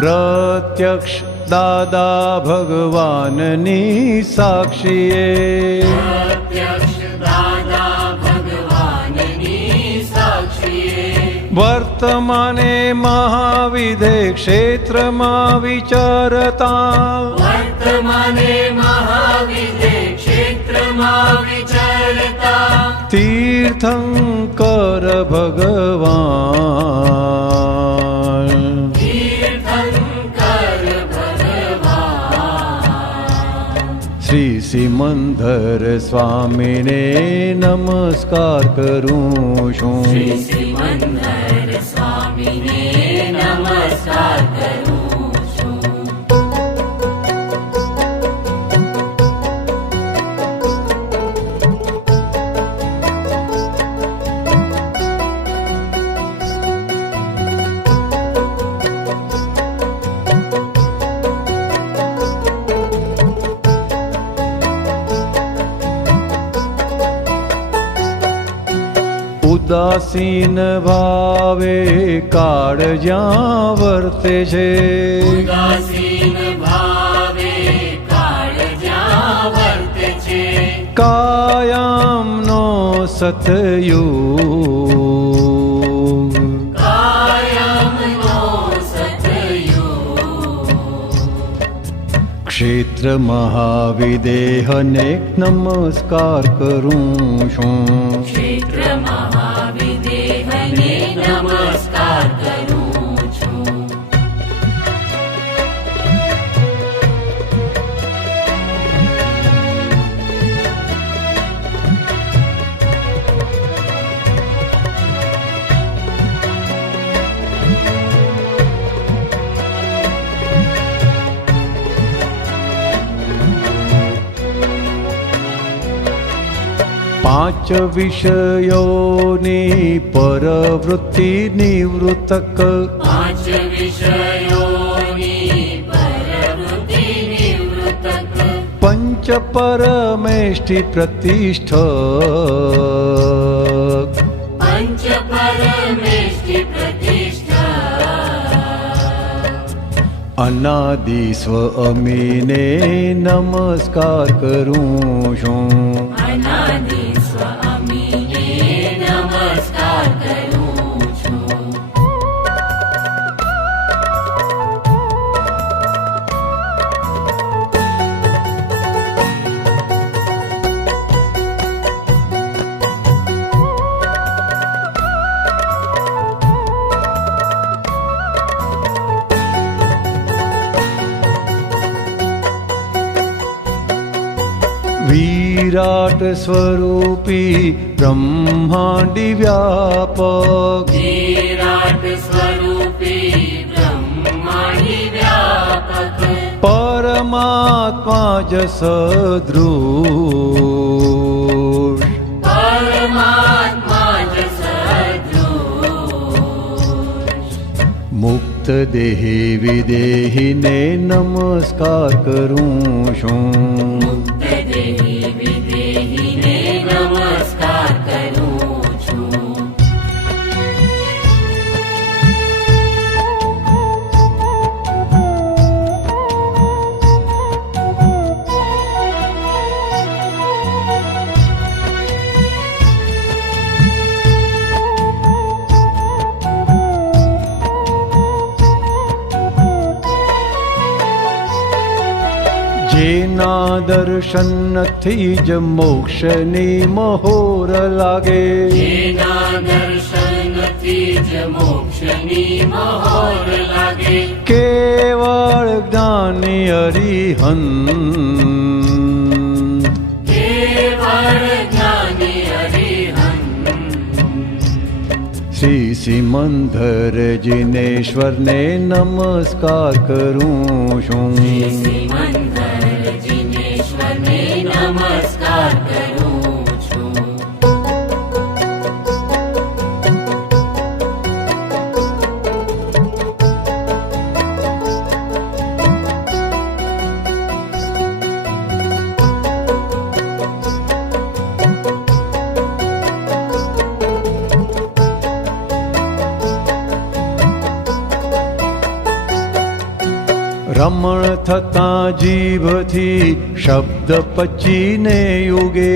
પ્રત્યક્ષ દાદા ભગવાનની સાક્ષીએ વર્તમાને મહાવિધે ક્ષેત્રમાં વિચરતા તીર્થંકર ભગવાન શ્રી સિમંદર સ્વામીને નમસ્કાર કરું છું. ઉદાસીન ભાવે કાળ જ્યાં વર્તે છે કાયમનો સતયુગ ક્ષેત્ર મહાવિદેહને નમસ્કાર કરું છું. પાંચ વિષયોની પરવૃત્તિ નિવૃત્તક પંચ પરમેષ્ઠિ પ્રતિષ્ઠક અનાદિ સ્વઅમીને નમસ્કાર કરું છું. વિરાટ સ્વરૂપી બ્રહ્માંડી વ્યાપક પરમાત્મા જ સદૃશ મુક્ત દેહી વિદેહીને નમસ્કાર કરું છું. જેના દર્શનથી જ મોક્ષની મહોર લાગે કેવળ જ્ઞાની અરિહંત શ્રી સિમંદર જીનેશ્વરને નમસ્કાર કરું છું. રમણ થતા જીભથી શબ્દ પચીને યુગે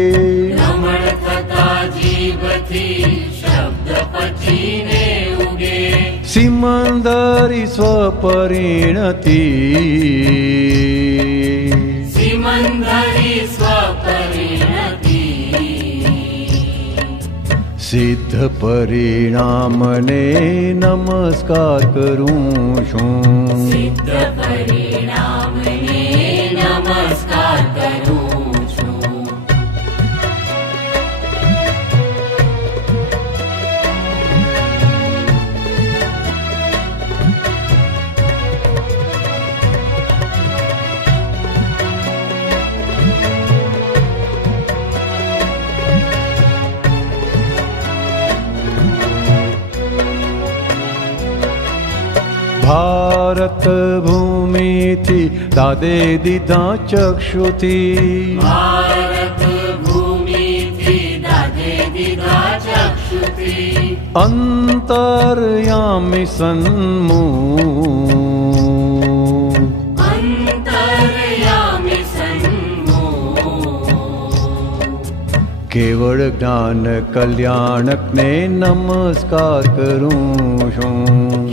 રમણ થતા જીભથી શબ્દ પચીને ઉગે સિમંદરી સ્વપરિણતિ સિમંદરી સ્વપરિણતિ સિદ્ધ પરિણામને નમસ્કાર કરું છું સિદ્ધ પરિણામને નમસ્કાર કરું છું ભારત ભૂમિથી દાદે દીધા ચક્ષુથી ભારત ભૂમિથી દાદે દીધા ચક્ષુથી અંતર્યામી સન્મુખ અંતર્યામી સન્મુખ કેવળ જ્ઞાન કલ્યાણકને નમસ્કાર કરું છું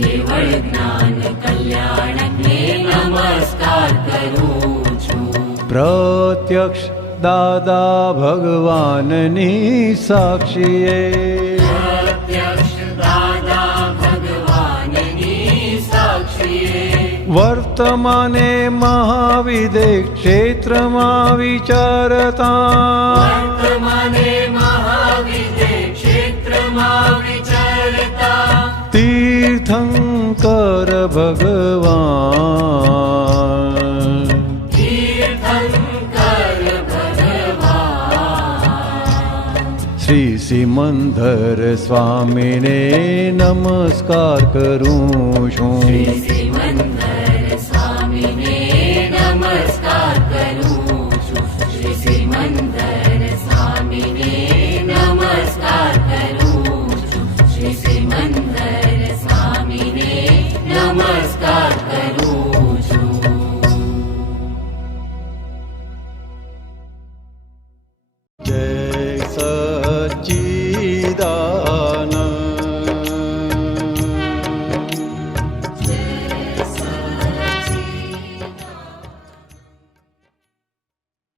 કેવળ જ્ઞાન કલ્યાણને નમસ્કાર કરું છું પ્રત્યક્ષ દાદા ભગવાનની સાક્ષીએ પ્રત્યક્ષ દાદા ભગવાનની સાક્ષીએ વર્તમાને મહાવિદે ક્ષેત્રમાં વિચારતા વર્તમાને મહાવિદે ક્ષેત્રમાં વિચરતા તીર્થંકર ભગવાન તીર્થંકર ભગવાન શ્રી સિમંદર સ્વામીને નમસ્કાર કરું છું શ્રી સિમંદર